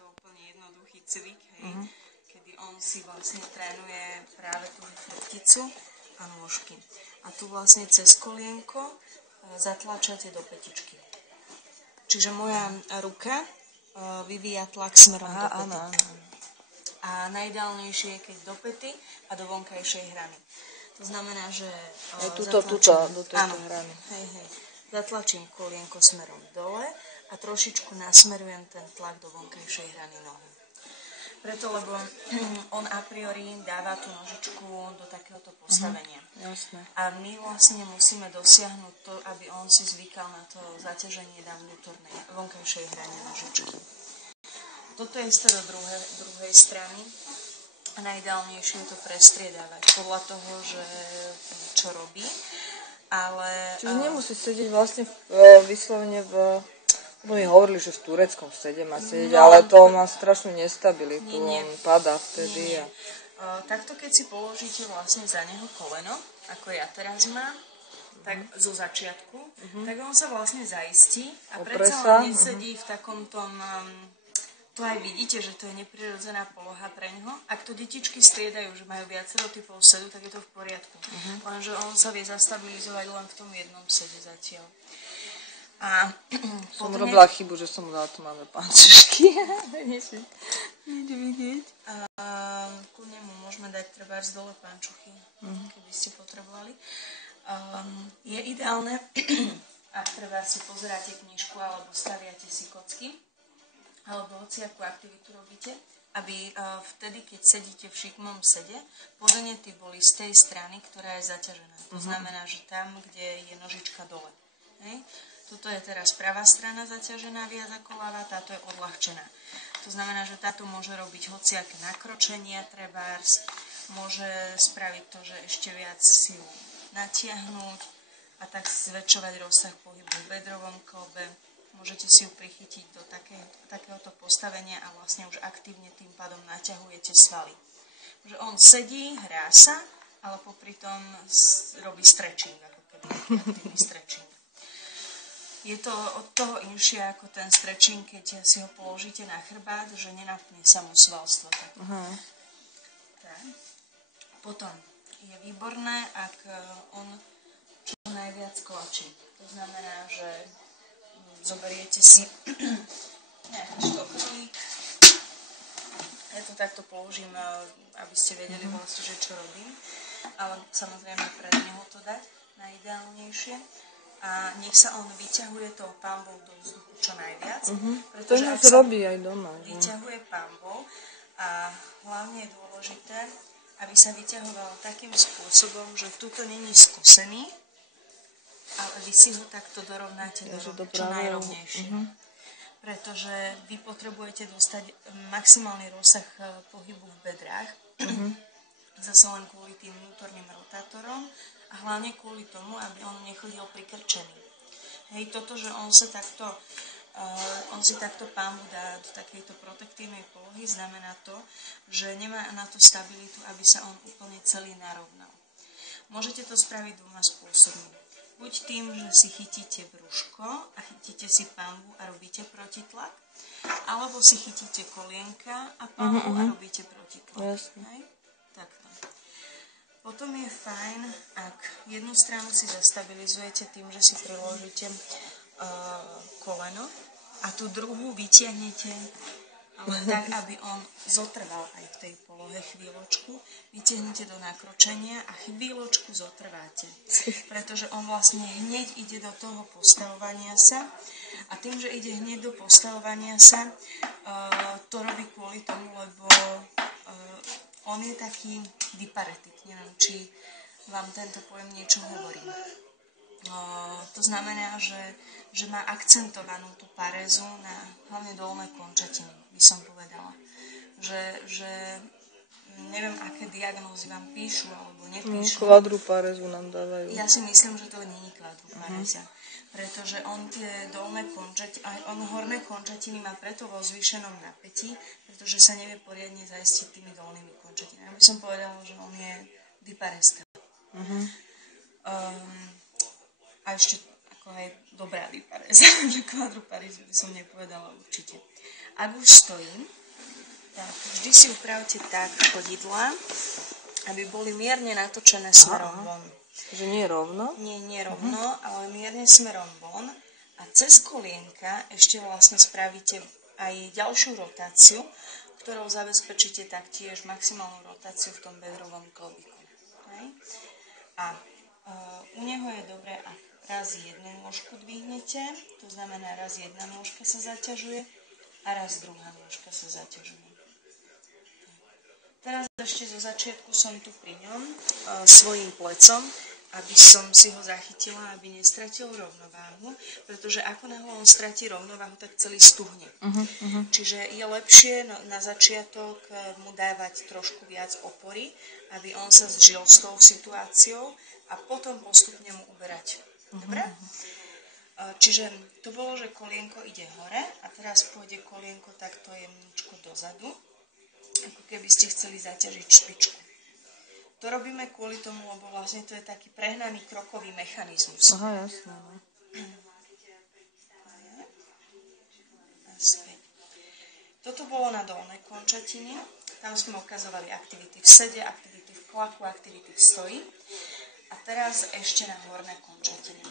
to úplne jednoduchý cvik, hej, kedy on si vlastne trénuje práve tú chrbticu a nôžky. A tu vlastne cez kolienko zatlačate do pätičky. Čiže moja ruka vyvíja tlak smerom do päty. A najideálnejšie je, keď do päty a do vonkajšej hrany. To znamená, že do tejto hrany. Hej. Zatlačím kolienko smerom dole a trošičku nasmerujem ten tlak do vonkajšej hrany nohy. Preto, lebo on a priori dáva tú nožičku do takéhoto postavenia. Jasné. A my vlastne musíme dosiahnuť to, aby on si zvykal na to zaťaženie na vnútornej, vonkajšej hrane nožičky. Toto je z toho druhej strany. A najideálnejšie je to prestriedávať podľa toho, že čo robí. Ale... Čiže nemusí sedieť vlastne vyslovene v... Oni hovorili, že v tureckom sede má sedieť, ale to má strašnú nestabilitu, on padá vtedy. Takto keď si položíte vlastne za neho koleno, ako ja teraz mám, tak zo začiatku, tak on sa vlastne zaistí a predsa len nesedí v takom tom... To aj vidíte, že to je neprirodzená poloha pre ňoho. Ak to detičky striedajú, že majú viacero typov sedu, tak je to v poriadku. Lenže on sa vie zastabilizovať len v tom jednom sede zatiaľ. A som robila chybu, že som mu dala tu máme pančešky. Niečo vidieť. Ku nemu môžeme dať trebárs dole pančuchy, keby ste potrebovali. Je ideálne, ak trebárs si pozeráte knižku alebo staviate si kocky, alebo hociakú aktivitu robíte, aby vtedy, keď sedíte v šikmom sede, podnety boli z tej strany, ktorá je zaťažená. To znamená, že tam, kde je nožička dole. Hej? Tuto je teraz pravá strana zaťažená viac ako ľavá, táto je odľahčená. To znamená, že táto môže robiť hociaké nakročenia, trebárs, môže spraviť to, že ešte viac si ju natiahnuť a tak zväčšovať rozsah pohybu v bedrovom klbe. Môžete si ju prichytiť do takéhoto postavenia a vlastne už aktívne tým pádom naťahujete svaly. Že on sedí, hrá sa, ale popri tom robí stretching, ako keby aktívny stretching. Je to od toho inšie ako ten stretching, keď si ho položíte na chrbát, že nenapne sa mu svalstvo. Tak. Potom je výborné, ak on čo najviac klačí. To znamená, že zoberiete si nejaký štokholík. Ja to takto položím, aby ste vedeli vlastne, že čo robím. Ale samozrejme pred neho to dať najideálnejšie. A nech sa on vyťahuje tou pambou do vzduchu čo najviac. Pretože to sa robí aj doma. Vyťahuje pambou a hlavne je dôležité, aby sa vyťahoval takým spôsobom, že tuto není skosený, ale vy si ho takto dorovnáte čo najrovnejšie. Pretože vy potrebujete dostať maximálny rozsah pohybu v bedrách, zase len kvôli tým vnútorným rotátorom a hlavne kvôli tomu, aby on nechodil prikrčený. Hej, toto, že on si takto pambu dá do takejto protektívnej polohy, znamená to, že nemá na to stabilitu, aby sa on úplne celý narovnal. Môžete to spraviť dvoma spôsobmi. Buď tým, že si chytíte brúško a chytíte si pambu a robíte protitlak, alebo si chytíte kolienka a pambu a robíte protitlak. Hej? Takto. Potom je fajn, ak jednu stranu si zastabilizujete tým, že si priložíte koleno a tú druhú vytiahnete, ale tak, aby on zotrval aj v tej polohe chvíľočku. Vytiahnete do nakročenia a chvíľočku zotrváte. Pretože on vlastne hneď ide do toho postavovania sa a tým, že ide hneď do postavovania sa, to robí kvôli tomu, lebo on je taký diparetik. Neviem, či vám tento pojem niečo hovorí. To znamená, že má akcentovanú tú parézu na hlavne dolné končatiny, by som povedala. Že neviem, aké diagnózy vám píšu alebo nepíšu. Kvadruparézu nám dávajú. Ja si myslím, že to nie je kvadruparéza. Pretože on tie dolné končatiny, aj on horné končatiny má preto vo zvýšenom napätí, pretože sa nevie poriadne zaistiť tými dolnými končatinami. Ja by som povedala, že on je diparéska. A ešte ako ako aj dobrá vyparéza. Že kvadruparézu by som nepovedala určite. Ak už stojím, tak vždy si upravte tak chodidlá, aby boli mierne natočené smerom von. Že nie rovno? Nie rovno, ale mierne smerom von. A cez kolienka ešte vlastne spravíte aj ďalšiu rotáciu, ktorou zabezpečíte taktiež maximálnu rotáciu v tom bedrovom klbiku. Okay? A u neho je dobré, ak raz jednu nôžku dvihnete, to znamená raz jedna nôžka sa zaťažuje a raz druhá nôžka sa zaťažuje. Teraz ešte zo začiatku som tu pri ňom svojím plecom, aby som si ho zachytila, aby nestratil rovnováhu, pretože ako náhle on stratí rovnováhu, tak celý stuhne. Čiže je lepšie na začiatok mu dávať trošku viac opory, aby on sa zžil s tou situáciou a potom postupne mu uberať. Dobre? Čiže to bolo, že kolienko ide hore a teraz pôjde kolienko takto jemničko dozadu, ako keby ste chceli zaťažiť špičku. To robíme kvôli tomu, lebo vlastne to je taký prehnaný krokový mechanizmus. Aha, jasné. No. A späť. Toto bolo na dolnej končatine. Tam sme ukazovali aktivity v sede, aktivity v klaku, aktivity v stoji. A teraz ešte na horné končatiny.